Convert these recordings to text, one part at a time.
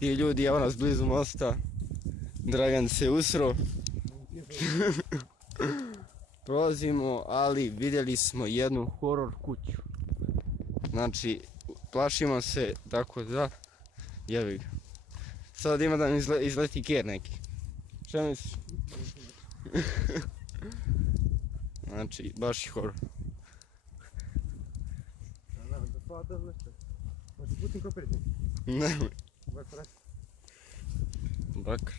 I ljudi, evo nas blizu mosta. Dragan se usro. Prolazimo, ali vidjeli smo jednu horor kuću. Znači, plašimo se, tako da, jebi ga. Sad ima da mi izleti ker neki. Šta misliš? Znači, baš je horor. Nemoj. Bakar.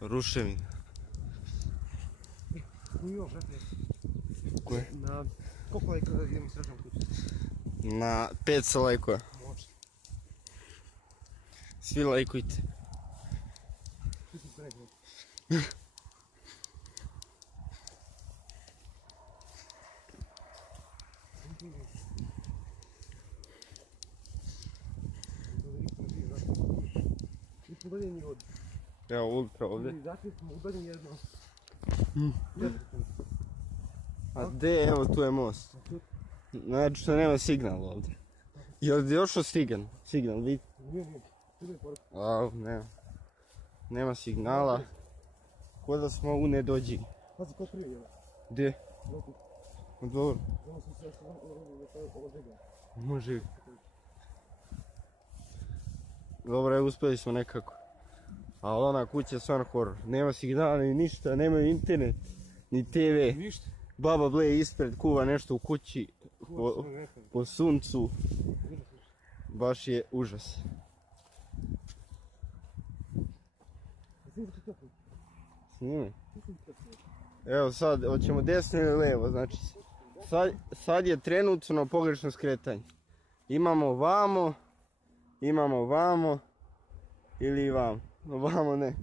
Ruševina. Koje? Na koliko lajka idemo srećom kuću? Na 500 lajkova. Može. Svi lajkujte. Svi su se rekli. I podaljeni od... Evo ultra ovdje. Dakle smo udaljeni jedno... A gdje? Evo tu je most. Znači što nema signal ovdje. Jel je došao signal, vidi? Nije. Tu je poruka. A, nema. Nema signala. Ko da smo u nedođi. Pazi ko prije je. Gdje? Dobro. Ono sam se još ovo žega. Može. Dobro, uspjeli smo nekako. Ali ona kuća je stvarno horor. Nema signala ni ništa, nema internet, ni TV. Ništa. Baba ble ispred kuva nešto u kući po suncu. Baš je užas. Snimi. Evo sad, hoćemo desno ili levo, znači sad je trenutno pogrešno skretanje. Imamo vamo ili vamo. Vamo ne.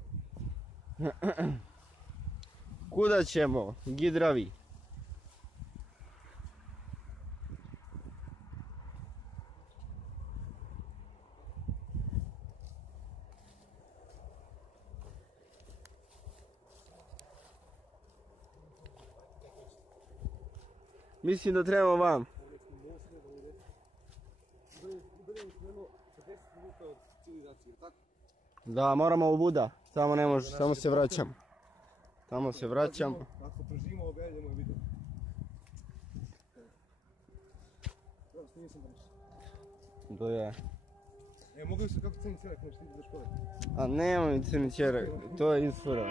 Kuda ćemo? Gidravi. Mislim da trebamo vam. Da, moramo u Buda. Samo ne može, samo se vraćamo. Tamo se vraćamo. Ako preživimo objedemo i vidimo. Dobro, što nisam baš. Do je. Mogu li se kako crni čerak nešto ide do škole? A nemoj crni čerak, to je isfora.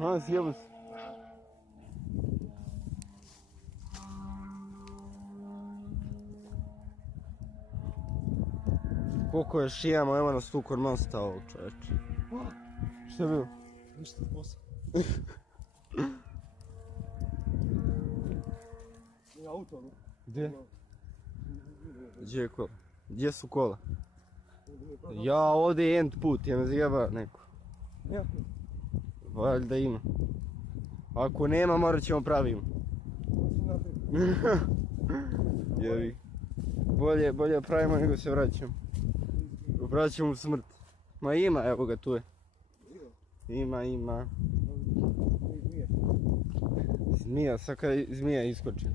A, sjebo se. Koliko je šijamo, evo nas tu kod mosta ovog čovječe. Šta je bilo? Ništa posao. Nije auto, ono. Gdje? Gdje je kola? Gdje su kola? Ja, ovdje je end put, ja me zjeba neko. Ja. Valjda ima. Ako nema, morat ćemo pravimo. Jevi. Bolje pravimo nego se vraćamo. Vraćamo u smrt. Ma ima, evo ga, tu je. Ima. Zmija, sad kad zmija iskoči.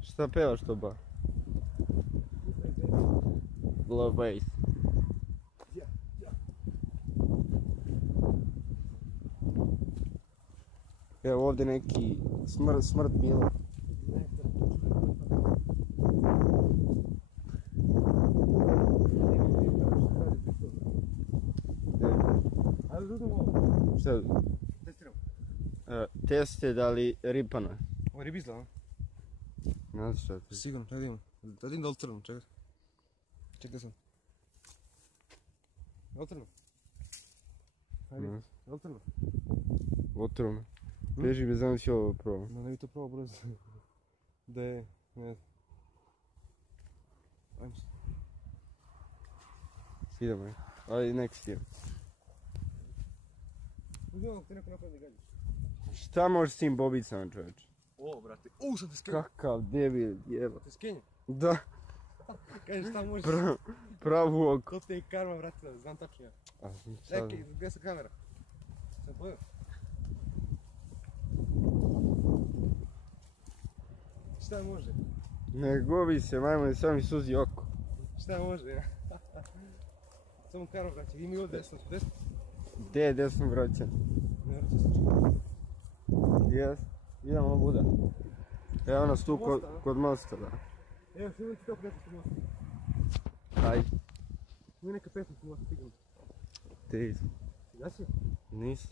Šta pevaš to ba? Love bass. Evo ovdje neki smrt bila. Ajde uzmemo ovo. Šta? Testiramo. Test je da li ripano je. Ovo je ribizla, a? Ne znam šta je to. Sigurno, ajde idemo. Ajde idem da oltrnem, čekaj. Čekaj sam. Oltrnem. Ajde, oltrnem. Otrovno. Beži bez znam si ovo probao. No ne bi to probao brzo. Da je, ne znam. Ajmo se. Idemo je. Ajde, next idemo. Uzmemo ti neko napravni gađiš. Šta možeš s tim bobicama, čovječe? O, brate, sam te skenio. Kakav debil, jeba. Te skenio? Da. Kažeš šta možeš? Pravu oko. To te je karma, brate, znam tačno ja. A, Čekaj, gdje su kamera? Sam pojel? Šta može? Ne gubi se, majmo, samo mi suzi oko. Šta može, ja? Samo karo vraća, ima i od desno, desno. Gdje je desno vraćan? Ne vraća se čekaj. Jes, idemo Buda. Evo nas tu kod mosta, da. Evo, što uvijek tako desno što mosta. Hajde. Ima neka pesma što mosta stigam. Ti, Da si? nisi.